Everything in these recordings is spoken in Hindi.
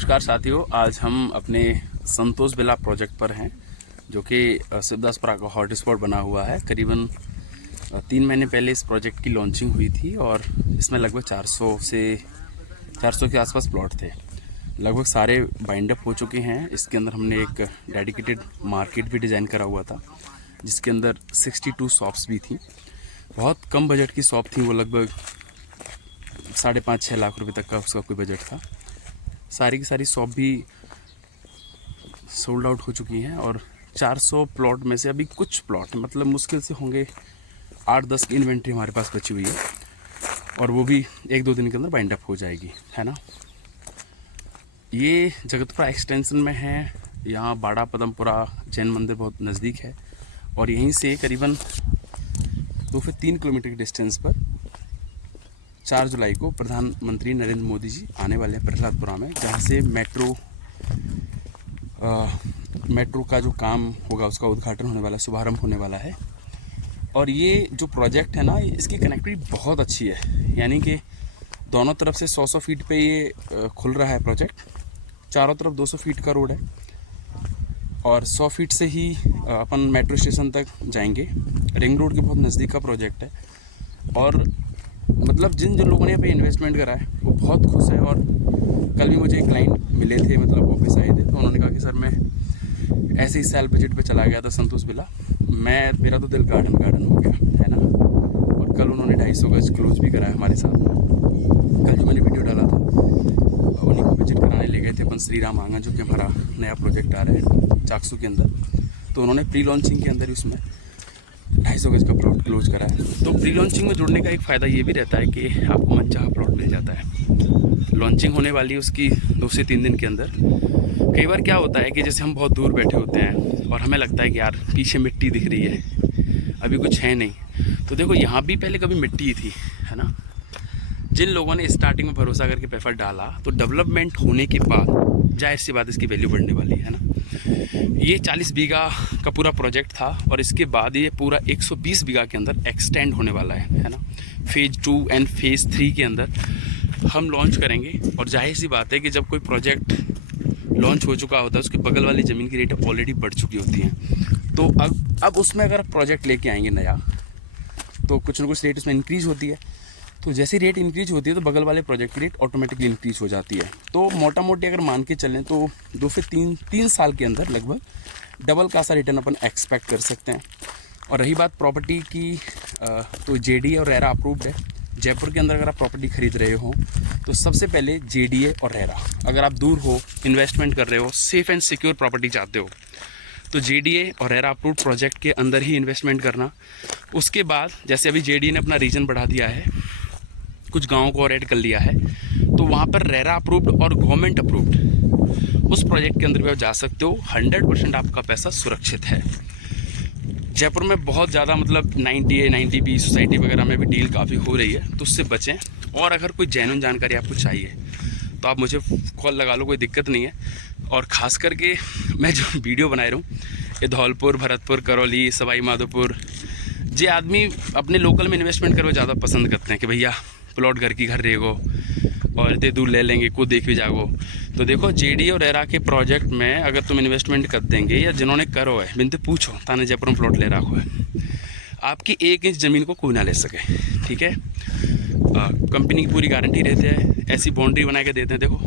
नमस्कार साथियों, आज हम अपने संतोष बिला प्रोजेक्ट पर हैं जो कि शिवदासपुरा का हॉटस्पॉट बना हुआ है। करीबन 3 महीने पहले इस प्रोजेक्ट की लॉन्चिंग हुई थी और इसमें लगभग 400 के आसपास प्लॉट थे। लगभग सारे बाइंड अप हो चुके हैं। इसके अंदर हमने एक डेडिकेटेड मार्केट भी डिज़ाइन करा हुआ था जिसके अंदर 62 शॉप्स भी थी। बहुत कम बजट की शॉप थी वो, लगभग 5.5-6 लाख रुपए तक का उसका कोई बजट था। सारी की सारी शॉप भी सोल्ड आउट हो चुकी हैं और 400 प्लॉट में से अभी कुछ प्लॉट मतलब मुश्किल से होंगे 8-10 की इन्वेंट्री हमारे पास बची हुई है और वो भी 1-2 दिन के अंदर बाइंड अप हो जाएगी, है ना। ये जगतपुरा एक्सटेंशन में है। यहाँ बाड़ा पदमपुरा जैन मंदिर बहुत नज़दीक है और यहीं से करीबन 2 से 3 किलोमीटर की डिस्टेंस पर 4 जुलाई को प्रधानमंत्री नरेंद्र मोदी जी आने वाले हैं प्रहलादपुरा में, जहाँ से मेट्रो का जो काम होगा उसका उद्घाटन होने वाला है, शुभारंभ होने वाला है। और ये जो प्रोजेक्ट है ना, इसकी कनेक्टिविटी बहुत अच्छी है। यानी कि दोनों तरफ से 100 फीट पे ये खुल रहा है प्रोजेक्ट। चारों तरफ 200 फीट का रोड है और 100 फीट से ही अपन मेट्रो स्टेशन तक जाएंगे। रिंग रोड के बहुत नज़दीक का प्रोजेक्ट है और मतलब जिन लोगों ने यहाँ पे इन्वेस्टमेंट करा है वो बहुत खुश है। और कल भी मुझे एक क्लाइंट मिले थे, मतलब ऑफिस आए थे, तो उन्होंने कहा कि सर मैं ऐसे ही सेल बजट पे चला गया था संतोष बिला, मेरा तो दिल गार्डन हो गया, है ना। और कल उन्होंने 250 गज क्लोज भी कराया हमारे साथ। कल जो मैंने वीडियो डाला था उन्हीं को विजिट कराने ले गए थे अपन श्री राम आंगन, जो कि हमारा नया प्रोजेक्ट आ रहा है चाकसू के अंदर। तो उन्होंने प्री लॉन्चिंग के अंदर ही उसमें 250 गज का प्लॉट क्लोज करा है। तो प्री लॉन्चिंग में जुड़ने का एक फ़ायदा ये भी रहता है कि आपको मनचाहा प्लॉट मिल जाता है। लॉन्चिंग होने वाली है उसकी 2 से 3 दिन के अंदर। कई बार क्या होता है कि जैसे हम बहुत दूर बैठे होते हैं और हमें लगता है कि यार पीछे मिट्टी दिख रही है, अभी कुछ है नहीं। तो देखो यहाँ भी पहले कभी मिट्टी ही थी, है ना। जिन लोगों ने स्टार्टिंग में भरोसा करके पैसा डाला तो डेवलपमेंट होने के बाद जाहिर सी बात इसकी वैल्यू बढ़ने वाली है ना। ये 40 बीघा का पूरा प्रोजेक्ट था और इसके बाद ये पूरा 120 बीघा के अंदर एक्सटेंड होने वाला है ना। फेज़ 2 एंड फेज़ 3 के अंदर हम लॉन्च करेंगे। और जाहिर सी बात है कि जब कोई प्रोजेक्ट लॉन्च हो चुका होता है उसके बगल वाली ज़मीन की रेट ऑलरेडी बढ़ चुकी होती हैं। तो अब उसमें अगर प्रोजेक्ट लेके आएंगे नया तो कुछ ना कुछ रेट उसमें इंक्रीज़ होती है। तो जैसे रेट इंक्रीज होती है तो बगल वाले प्रोजेक्ट की रेट ऑटोमेटिकली इंक्रीज हो जाती है। तो मोटा मोटी अगर मान के चलें तो 2 से 3 साल के अंदर लगभग डबल का सा रिटर्न अपन एक्सपेक्ट कर सकते हैं। और रही बात प्रॉपर्टी की, तो जेडीए और रेरा अप्रूव्ड है। जयपुर के अंदर अगर आप प्रॉपर्टी खरीद रहे हो तो सबसे पहले जेडीए और रेरा, अगर आप दूर हो, इन्वेस्टमेंट कर रहे हो, सेफ़ एंड सिक्योर प्रॉपर्टी चाहते हो तो जेडीए और रेरा अप्रूव्ड प्रोजेक्ट के अंदर ही इन्वेस्टमेंट करना। उसके बाद जैसे अभी जेडीए ने अपना रीजन बढ़ा दिया है, कुछ गाँव को और ऐड कर लिया है, तो वहाँ पर रेरा अप्रूव्ड और गवर्नमेंट अप्रूव्ड उस प्रोजेक्ट के अंदर भी आप जा सकते हो। 100% आपका पैसा सुरक्षित है। जयपुर में बहुत ज़्यादा मतलब 90A 90B सोसाइटी वगैरह में भी डील काफ़ी हो रही है, तो उससे बचें। और अगर कोई जेन्युइन जानकारी आपको चाहिए तो आप मुझे कॉल लगा लो, कोई दिक्कत नहीं है। और ख़ास करके मैं जो वीडियो बना रहा हूँ ये धौलपुर, भरतपुर, करौली, सवाई माधोपुर, जे आदमी अपने लोकल में इन्वेस्टमेंट करो ज़्यादा पसंद करते हैं कि भैया प्लॉट घर की घर रहेगो और दे दूर ले लेंगे, को देख भी जागो। तो देखो जेडी और रेरा के प्रोजेक्ट में अगर तुम इन्वेस्टमेंट कर देंगे या जिन्होंने करो है बिनते पूछो ताने जयपुर में प्लॉट ले रखो है, आपकी 1 इंच ज़मीन को कोई ना ले सके, ठीक है। कंपनी की पूरी गारंटी रहती है। ऐसी बाउंड्री बना के देते हैं, देखो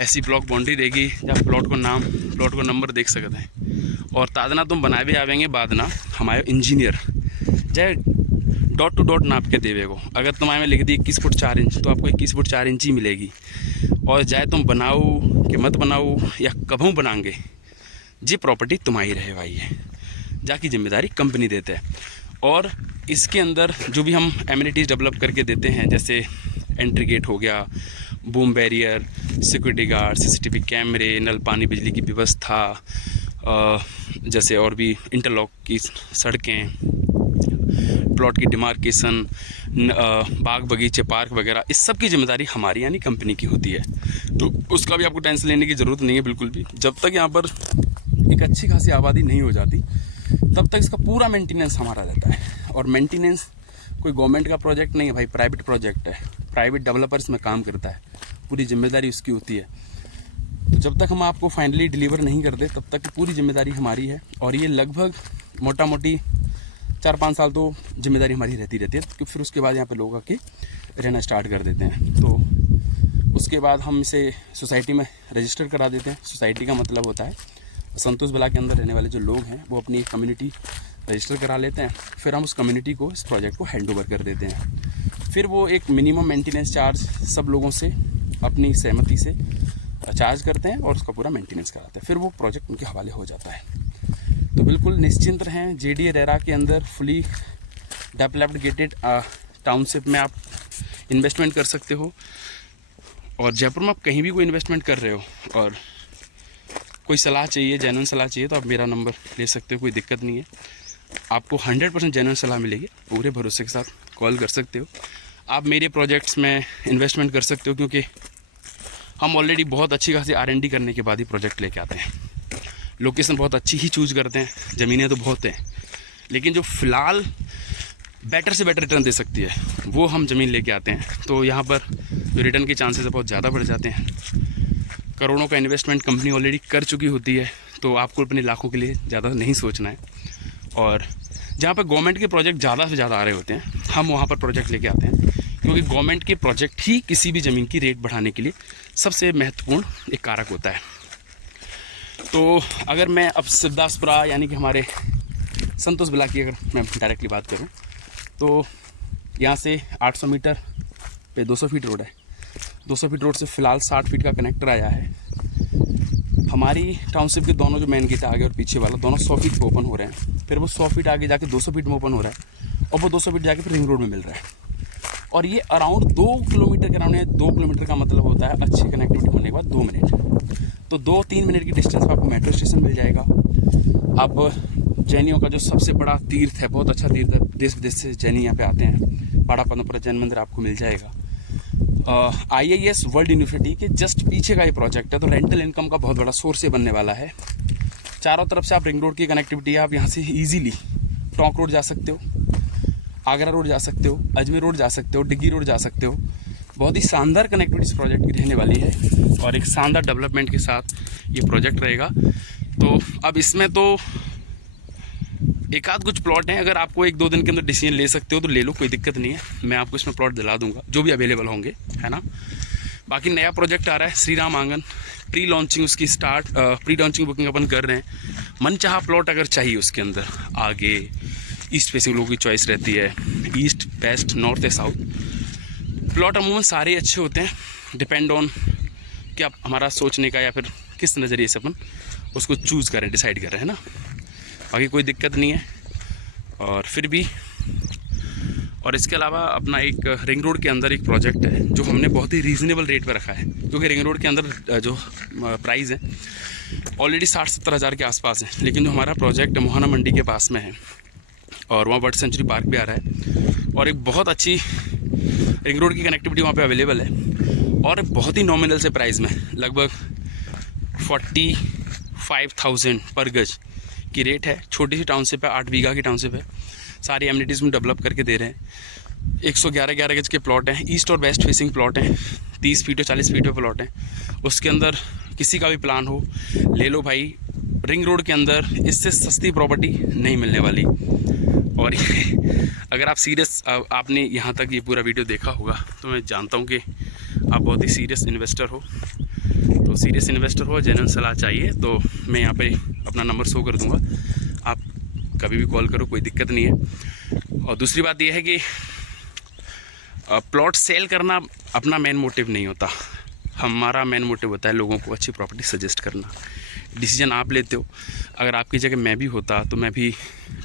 ऐसी ब्लॉक बाउंड्री देगी या प्लॉट को नंबर देख सकते हैं। और तादना तुम बनाए भी आवेंगे बाद ना हमारे इंजीनियर चाहे डॉट टू डॉट नाप के देवेगो। अगर तुम्हारे में लिख दी 21 फुट 4 इंच तो आपको 21 फुट 4 इंच ही मिलेगी। और चाहे तुम बनाओ कि मत बनाओ या कभू बनाएंगे, जी प्रॉपर्टी तुम्हारी रहे भाई है, जाकी जिम्मेदारी कंपनी देते हैं। और इसके अंदर जो भी हम एमिनिटीज़ डेवलप करके देते हैं, जैसे एंट्री गेट हो गया, boom barrier, security guard, CCTV कैमरे, नल पानी बिजली की व्यवस्था, जैसे और भी इंटरलॉक की सड़कें, प्लॉट की डिमार्केशन, बाग बगीचे, पार्क वगैरह, इस सब की जिम्मेदारी हमारी यानी कंपनी की होती है। तो उसका भी आपको टेंशन लेने की ज़रूरत नहीं है बिल्कुल भी। जब तक यहाँ पर एक अच्छी खासी आबादी नहीं हो जाती तब तक इसका पूरा मेंटेनेंस हमारा रहता है। और मेंटेनेंस कोई गवर्नमेंट का प्रोजेक्ट नहीं है भाई, प्राइवेट प्रोजेक्ट है, प्राइवेट डेवलपर इसमें काम करता है, पूरी जिम्मेदारी उसकी होती है। तो जब तक हम आपको फाइनली डिलीवर नहीं करते तब तक पूरी जिम्मेदारी हमारी है। और ये लगभग मोटा मोटी 4-5 साल तो जिम्मेदारी हमारी रहती है, क्योंकि फिर उसके बाद यहाँ पे लोग आके रहना स्टार्ट कर देते हैं। तो उसके बाद हम इसे सोसाइटी में रजिस्टर करा देते हैं। सोसाइटी का मतलब होता है संतोष बिला के अंदर रहने वाले जो लोग हैं वो अपनी कम्युनिटी रजिस्टर करा लेते हैं। फिर हम उस कम्युनिटी को, इस प्रोजेक्ट को हैंड ओवर कर देते हैं। फिर वो एक मिनिमम मेंटेनेंस चार्ज सब लोगों से अपनी सहमति से चार्ज करते हैं और उसका पूरा मेंटेनेंस कराते हैं। फिर वो प्रोजेक्ट उनके हवाले हो जाता है। तो बिल्कुल निश्चिंत रहें, JDA रेरा के अंदर फुली डेवलप्ड गेटेड टाउनशिप में आप इन्वेस्टमेंट कर सकते हो। और जयपुर में आप कहीं भी कोई इन्वेस्टमेंट कर रहे हो और कोई सलाह चाहिए, जेन्युइन सलाह चाहिए, तो आप मेरा नंबर ले सकते हो, कोई दिक्कत नहीं है। आपको 100% जेन्युइन सलाह मिलेगी, पूरे भरोसे के साथ कॉल कर सकते हो। आप मेरे प्रोजेक्ट्स में इन्वेस्टमेंट कर सकते हो, क्योंकि हम ऑलरेडी बहुत अच्छी खासी R&D करने के बाद ही प्रोजेक्ट लेके आते हैं। लोकेशन बहुत अच्छी ही चूज़ करते हैं, ज़मीनें तो बहुत हैं, लेकिन जो फ़िलहाल बेटर से बेटर रिटर्न दे सकती है वो हम ज़मीन लेके आते हैं। तो यहाँ पर जो रिटर्न के चांसेस बहुत ज़्यादा बढ़ जाते हैं। करोड़ों का इन्वेस्टमेंट कंपनी ऑलरेडी कर चुकी होती है, तो आपको अपने लाखों के लिए ज़्यादा नहीं सोचना है। और जहाँ पर गवर्नमेंट के प्रोजेक्ट ज़्यादा से ज़्यादा आ रहे होते हैं, हम वहाँ पर प्रोजेक्ट लेके आते हैं, क्योंकि गवर्नमेंट के प्रोजेक्ट ही किसी भी ज़मीन की रेट बढ़ाने के लिए सबसे महत्वपूर्ण एक कारक होता है। तो अगर मैं अब शिवदासपुरा यानी कि हमारे संतोष बिला की अगर मैं डायरेक्टली बात करूं, तो यहाँ से 800 मीटर पे 200 फीट रोड है। 200 फीट रोड से फ़िलहाल 60 फीट का कनेक्टर आया है। हमारी टाउनशिप के दोनों जो मेन गेट है, आगे और पीछे वाला, दोनों 100 फीट पे ओपन हो रहे हैं। फिर वो 100 फीट आगे जाके 200 फीट में ओपन हो रहा है, और वो 200 फीट जाके फिर रिंग रोड में मिल रहा है। और ये अराउंड 2 किलोमीटर के अराउंड है। 2 किलोमीटर का मतलब होता है अच्छी कनेक्टिविटी होने के बाद 2 मिनट। तो 2-3 मिनट की डिस्टेंस पर आपको मेट्रो स्टेशन मिल जाएगा। अब जैनियों का जो सबसे बड़ा तीर्थ है, बहुत अच्छा तीर्थ है, देश विदेश से जैनी यहाँ पे आते हैं, पाड़ा पद्मपुरा जैन मंदिर आपको मिल जाएगा। IIS वर्ल्ड यूनिवर्सिटी के जस्ट पीछे का ये प्रोजेक्ट है, तो रेंटल इनकम का बहुत बड़ा सोर्स ये बनने वाला है। चारों तरफ से आप रिंग रोड की कनेक्टिविटी है, आप यहाँ से ईजिली टोंक रोड जा सकते हो, आगरा रोड जा सकते हो, अजमेर रोड जा सकते हो, डिग्गी रोड जा सकते हो। बहुत ही शानदार कनेक्टिविटी इस प्रोजेक्ट की रहने वाली है, और एक शानदार डेवलपमेंट के साथ ये प्रोजेक्ट रहेगा। तो अब इसमें तो एक आध कुछ प्लॉट हैं, अगर आपको 1-2 दिन के अंदर डिसीजन ले सकते हो तो ले लो, कोई दिक्कत नहीं है। मैं आपको इसमें प्लॉट दिला दूंगा जो भी अवेलेबल होंगे, है ना। बाकी नया प्रोजेक्ट आ रहा है श्री राम आंगन, प्री लॉन्चिंग उसकी स्टार्ट, प्री लॉन्चिंग बुकिंग अपन कर रहे हैं। मन चाहा प्लॉट अगर चाहिए उसके अंदर, आगे ईस्ट फेसिंग लोगों की चॉइस रहती है, ईस्ट, वेस्ट, नॉर्थ या साउथ। प्लॉट अमूमन सारे अच्छे होते हैं, डिपेंड ऑन क्या हमारा सोचने का या फिर किस नज़रिए से अपन उसको चूज़ करें, डिसाइड करें, है ना। बाकी कोई दिक्कत नहीं है। और फिर भी, और इसके अलावा अपना एक रिंग रोड के अंदर एक प्रोजेक्ट है जो हमने बहुत ही रीज़नेबल रेट पे रखा है, क्योंकि रिंग रोड के अंदर जो प्राइस है ऑलरेडी 60-70 हज़ार के आसपास है। लेकिन जो हमारा प्रोजेक्ट मोहाना मंडी के पास में है, और वहाँ बर्ड सेंचुरी पार्क भी आ रहा है, और एक बहुत अच्छी रिंग रोड की कनेक्टिविटी वहाँ पे अवेलेबल है, और बहुत ही नॉमिनल से प्राइस में, लगभग 45,000 पर गज की रेट है। छोटी सी टाउनशिप है, 8 बीघा की टाउनशिप है, सारी एमिनिटीज़ में डेवलप करके दे रहे हैं। 111 गज के प्लॉट हैं, ईस्ट और वेस्ट फेसिंग प्लॉट हैं, 30 फीट और 40 फीट पे प्लॉट हैं। उसके अंदर किसी का भी प्लान हो ले लो भाई, रिंग रोड के अंदर इससे सस्ती प्रॉपर्टी नहीं मिलने वाली। और अगर आप सीरियस, आपने यहाँ तक ये पूरा वीडियो देखा होगा तो मैं जानता हूँ कि आप बहुत ही सीरियस इन्वेस्टर हो। तो सीरियस इन्वेस्टर हो, जेन्युइन सलाह चाहिए तो मैं यहाँ पे अपना नंबर शो कर दूँगा, आप कभी भी कॉल करो, कोई दिक्कत नहीं है। और दूसरी बात यह है कि प्लॉट सेल करना अपना मेन मोटिव नहीं होता, हमारा मेन मोटिव होता है लोगों को अच्छी प्रॉपर्टी सजेस्ट करना। डिसीजन आप लेते हो, अगर आपकी जगह मैं भी होता तो मैं भी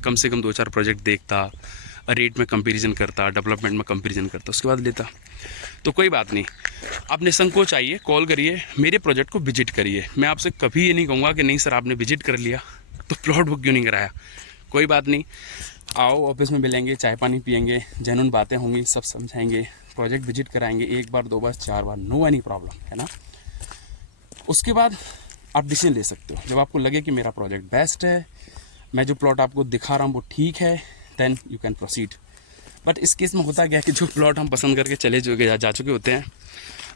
कम से कम 2-4 प्रोजेक्ट देखता, रेट में कंपैरिजन करता, डेवलपमेंट में कंपैरिजन करता, उसके बाद लेता। तो कोई बात नहीं, आप निसंकोच आइए, कॉल करिए, मेरे प्रोजेक्ट को विजिट करिए। मैं आपसे कभी ये नहीं कहूँगा कि नहीं सर आपने विजिट कर लिया तो प्लॉट बुक क्यों नहीं कराया। कोई बात नहीं, आओ ऑफिस में मिलेंगे, चाय पानी पियेंगे, जेन्युइन बातें होंगी, सब समझाएंगे, प्रोजेक्ट विजिट कराएंगे 1 बार 2 बार 4 बार, नो एनी प्रॉब्लम, है ना। उसके बाद आप डिसीजन ले सकते हो। जब आपको लगे कि मेरा प्रोजेक्ट बेस्ट है, मैं जो प्लॉट आपको दिखा रहा हूँ वो ठीक है, then you can proceed. But इस केस में होता क्या है कि जो प्लॉट हम पसंद करके जा चुके होते हैं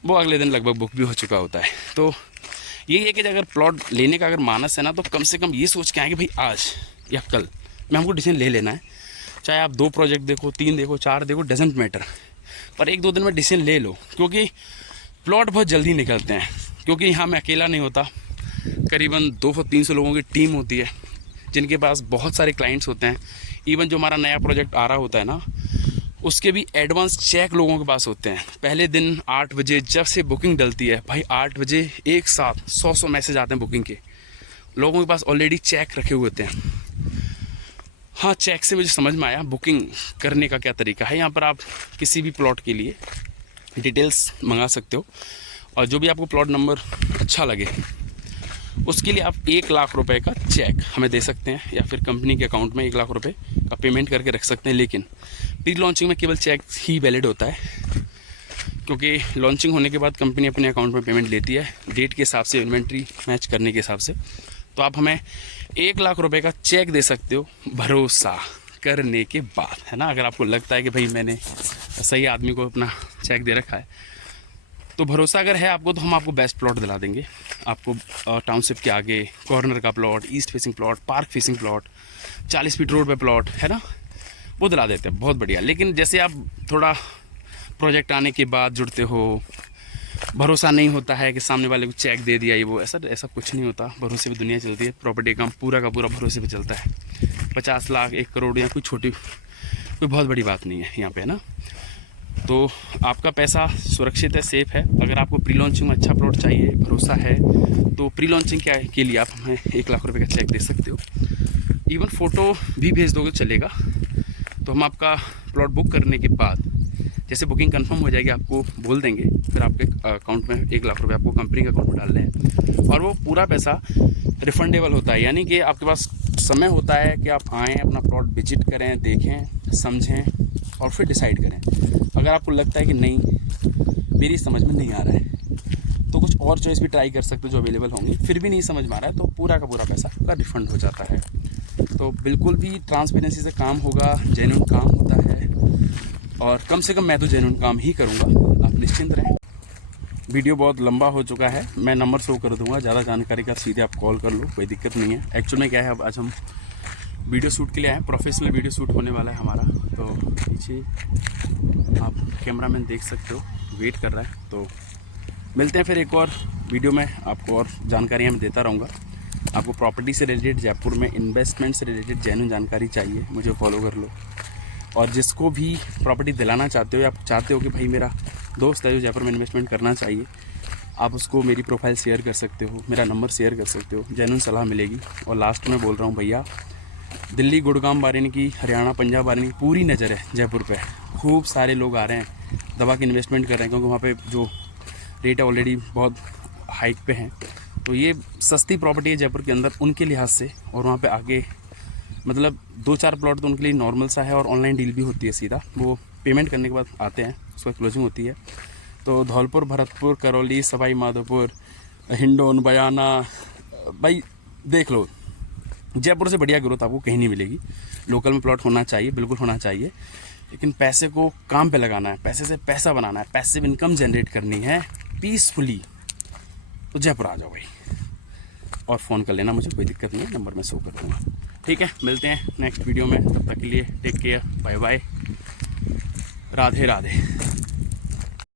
वो अगले दिन लगभग बुक भी हो चुका होता है। तो यही है कि अगर प्लॉट लेने का अगर मानस है ना, तो कम से कम ये सोच के आए कि भाई आज या कल मैं हमको डिसीजन ले लेना है। चाहे आप 2 प्रोजेक्ट देखो, 3 देखो, 4 देखो, डजेंट मैटर, पर 1-2 दिन में डिसीजन ले लो, क्योंकि प्लॉट बहुत जल्दी निकलते हैं। क्योंकि यहाँ मैं अकेला नहीं होता, करीबन 200-300 लोगों की टीम होती है जिनके पास बहुत सारे क्लाइंट्स होते हैं। इवन जो हमारा नया प्रोजेक्ट आ रहा होता है ना, उसके भी एडवांस चेक लोगों के पास होते हैं। पहले दिन 8 बजे जब से बुकिंग डलती है भाई, 8 बजे एक साथ 100 मैसेज आते हैं बुकिंग के। लोगों के पास ऑलरेडी चेक रखे हुए होते हैं। हाँ, चेक से मुझे समझ में आया बुकिंग करने का क्या तरीका है। यहाँ पर आप किसी भी प्लॉट के लिए डिटेल्स मंगा सकते हो, और जो भी आपको प्लॉट नंबर अच्छा लगे उसके लिए आप 1 लाख रुपए का चेक हमें दे सकते हैं, या फिर कंपनी के अकाउंट में 1 लाख रुपए का पेमेंट करके रख सकते हैं। लेकिन प्री लॉन्चिंग में केवल चेक ही वैलिड होता है, क्योंकि लॉन्चिंग होने के बाद कंपनी अपने अकाउंट में पेमेंट लेती है डेट के हिसाब से, इन्वेंट्री मैच करने के हिसाब से। तो आप हमें 1 लाख रुपए का चेक दे सकते हो भरोसा करने के बाद, है ना। अगर आपको लगता है कि भाई मैंने सही आदमी को अपना चेक दे रखा है, तो भरोसा अगर है आपको, तो हम आपको बेस्ट प्लॉट दिला देंगे। आपको टाउनशिप के आगे कॉर्नर का plot, east facing plot, park facing plot, 40 feet road पे प्लॉट, है ना, वो दिला देते हैं। बहुत बढ़िया। लेकिन जैसे आप थोड़ा प्रोजेक्ट आने के बाद जुड़ते हो, भरोसा नहीं होता है कि सामने वाले को चेक दे दिया, ये वो, ऐसा कुछ नहीं होता। भरोसे पे दुनिया चलती है। प्रॉपर्टी का काम पूरा का पूरा भरोसे पे चलता है। 50 लाख, 1 करोड़ या कोई बहुत बड़ी बात नहीं है यहाँ पे, है ना। तो आपका पैसा सुरक्षित है, सेफ है। अगर आपको प्री लॉन्चिंग में अच्छा प्लॉट चाहिए, भरोसा है, तो प्री लॉन्चिंग के लिए आप हमें 1 लाख रुपए का चेक दे सकते हो। इवन फ़ोटो भी भेज दोगे चलेगा। तो हम आपका प्लॉट बुक करने के बाद, जैसे बुकिंग कंफर्म हो जाएगी, आपको बोल देंगे। फिर आपके अकाउंट में 1 लाख रुपए आपको कंपनी के अकाउंट में डालने हैं, और वो पूरा पैसा रिफंडेबल होता है। यानी कि आपके पास समय होता है कि आप आएँ, अपना प्लॉट विजिट करें, देखें, समझें और फिर डिसाइड करें। अगर आपको लगता है कि नहीं, मेरी समझ में नहीं आ रहा है, तो कुछ और चॉइस भी ट्राई कर सकते हो जो अवेलेबल होंगी। फिर भी नहीं समझ में आ रहा है, तो पूरा का पूरा पैसा आपका रिफ़ंड हो जाता है। तो बिल्कुल भी ट्रांसपेरेंसी से काम होगा, जेन्युइन काम होता है, और कम से कम मैं तो जेन्युइन काम ही करूँगा, आप निश्चिंत रहें। वीडियो बहुत लंबा हो चुका है, मैं नंबर शो कर दूँगा। ज़्यादा जानकारी का सीधे आप कॉल कर लो, कोई दिक्कत नहीं है। एक्चुअल में क्या है, अब आज हम वीडियो शूट के लिए आए, प्रोफेशनल वीडियो शूट होने वाला है हमारा। तो पीछे आप कैमरामैन देख सकते हो, वेट कर रहा है। तो मिलते हैं फिर एक और वीडियो में, आपको और जानकारियाँ मैं देता रहूँगा। आपको प्रॉपर्टी से रिलेटेड, जयपुर में इन्वेस्टमेंट से रिलेटेड जेन्युइन जानकारी चाहिए, मुझे फॉलो कर लो। और जिसको भी प्रॉपर्टी दिलाना चाहते हो, या आप चाहते हो कि भाई मेरा दोस्त है जो जयपुर में इन्वेस्टमेंट करना चाहिए, आप उसको मेरी प्रोफाइल शेयर कर सकते हो, मेरा नंबर शेयर कर सकते हो, जेन्युइन सलाह मिलेगी। और लास्ट में बोल रहा हूँ भैया, दिल्ली, गुड़गांव बारे की, हरियाणा, पंजाब बारे की पूरी नज़र है जयपुर पे। खूब सारे लोग आ रहे हैं, दबा के इन्वेस्टमेंट कर रहे हैं, क्योंकि वहाँ पे जो रेट है ऑलरेडी बहुत हाइक पे हैं। तो ये सस्ती प्रॉपर्टी है जयपुर के अंदर उनके लिहाज से। और वहाँ पे आगे मतलब 2-4 प्लॉट तो उनके लिए नॉर्मल सा है, और ऑनलाइन डील भी होती है सीधा। वो पेमेंट करने के बाद आते हैं, उसका क्लोजिंग होती है। तो धौलपुर, भरतपुर, करौली, सवाई माधोपुर, हिंडौन, बयाना, भाई देख लो, जयपुर से बढ़िया ग्रोथ आपको कहीं नहीं मिलेगी। लोकल में प्लॉट होना चाहिए, बिल्कुल होना चाहिए, लेकिन पैसे को काम पे लगाना है, पैसे से पैसा बनाना है, पैसिव इनकम जनरेट करनी है पीसफुली, तो जयपुर आ जाओ भाई। और फ़ोन कर लेना मुझे, कोई दिक्कत नहीं है, नंबर मैं शो कर दूँगा। ठीक है, मिलते हैं नेक्स्ट वीडियो में, तब तक के लिए take care, bye bye, Radhe Radhe.